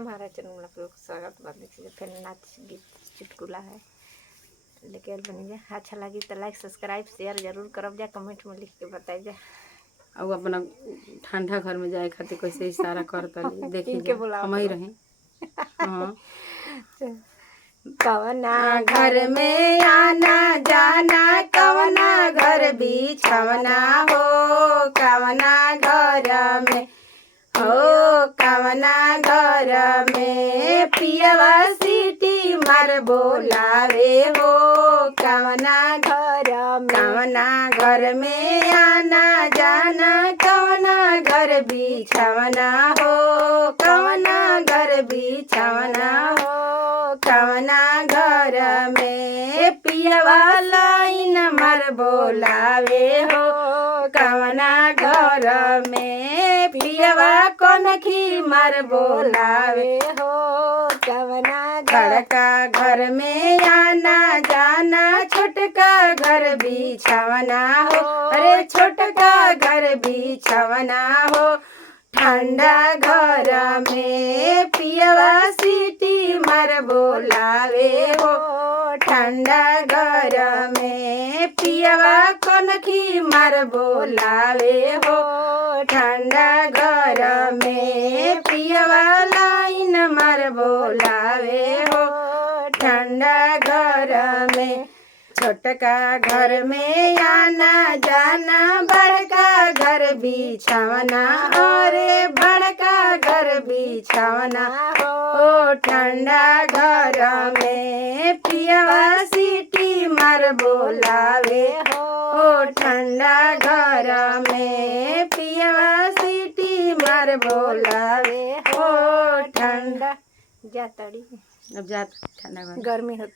हमारा चैनल में आप लोग स्वागत बदले फिर नाच गीत चुटकुला है लेके बनी जा। अच्छा लगी तो लाइक सब्सक्राइब शेयर जरूर करब जा, कमेंट में लिख के बताई जा। और अपना ठंडा घर में जाए खातिर कैसे इशारा करता देखी इनके जा बुलाओ हम ही रहे। हाँ कवना घर में आना जाना कवना घर बिछवना हो, कवना घर में हो, कवना घर में पियवा सीटी मार बोलावे हो, कवना घर में आना जाना कवना घर बिछवना हो, कवना घर बिछवना हो, कवना घर में पियवा लाइन मार बोलावे हो, कवना घर में पियवा कनखी मार बोलावे हो, कवना बड़का घर में आना जाना छोटका घर बिछवना हो, अरे छोटका घर बिछवना हो, ठंडा घर में पियवा सीटी मार बोलावे हो, ठंडा घर में पियवा कनखी मार बोलावे हो, ठंडा घर में पियवा लाइन मार बोलावे हो, ठंडा घर में छोटका घर में आना जाना बड़का घर बिछवना, अरे बड़का घर बिछवना हो, ठंडा घर में पियवा सीटी मार बोलावे हो, ठंडा घर में पियवा सीटी मार बोलावे हो, ठंडा जा तड़ी अब जा ठंडा गर्मी होता।